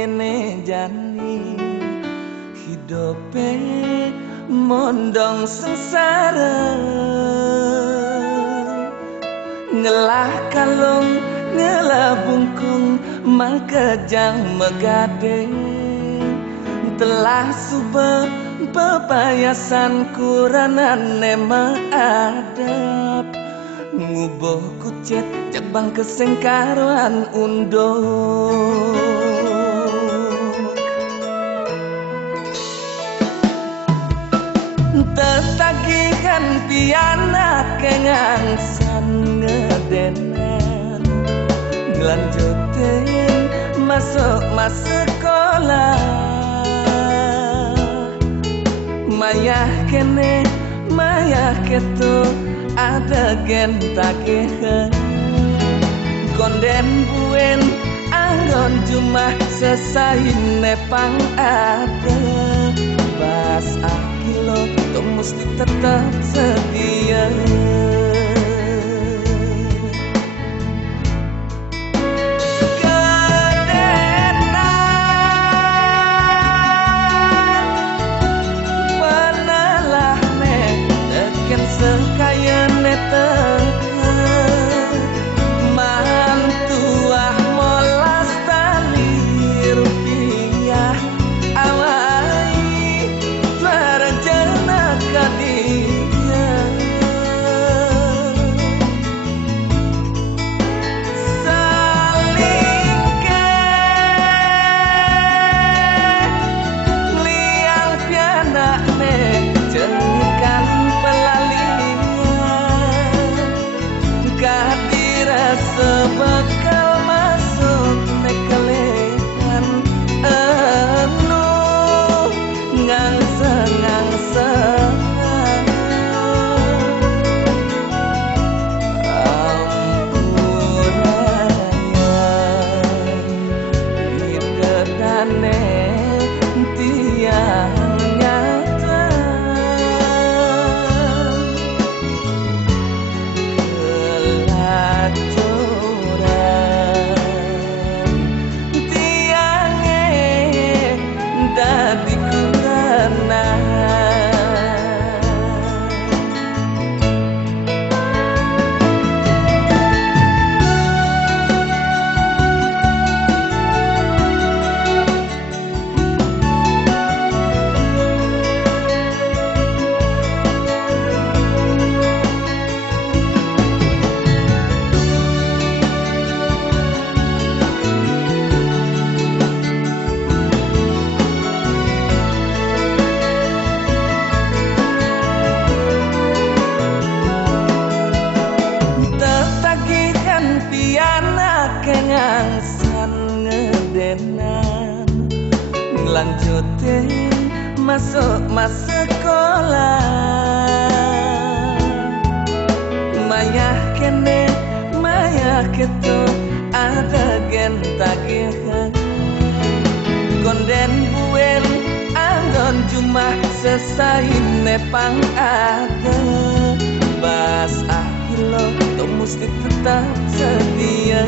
ngene jani hidope mondong sengsara ngelah kalung ngelah bungkung makejang megadeng telah subah pepayasan kuranan maadap nguboh kucet jabang kesengkaruan undok tetagihan pianak kengangsan ngedenen ngelanjutin masuk sekolah mayah kene mayah ketu ada gen takehan konden buen anggon cuma sesain nepang ada pas akilo tuh mesti tetap sedia sebekal masuk nekelehan anu ngangse ampunaya hidedane tiang nyata ngangsan ngedenan ngelanjutin masuk sekolah mayah kene mayah ketu ada gen tagihan konden buen anggon cuma sesain nepang ada bas akilo tuh mesti tetap sedia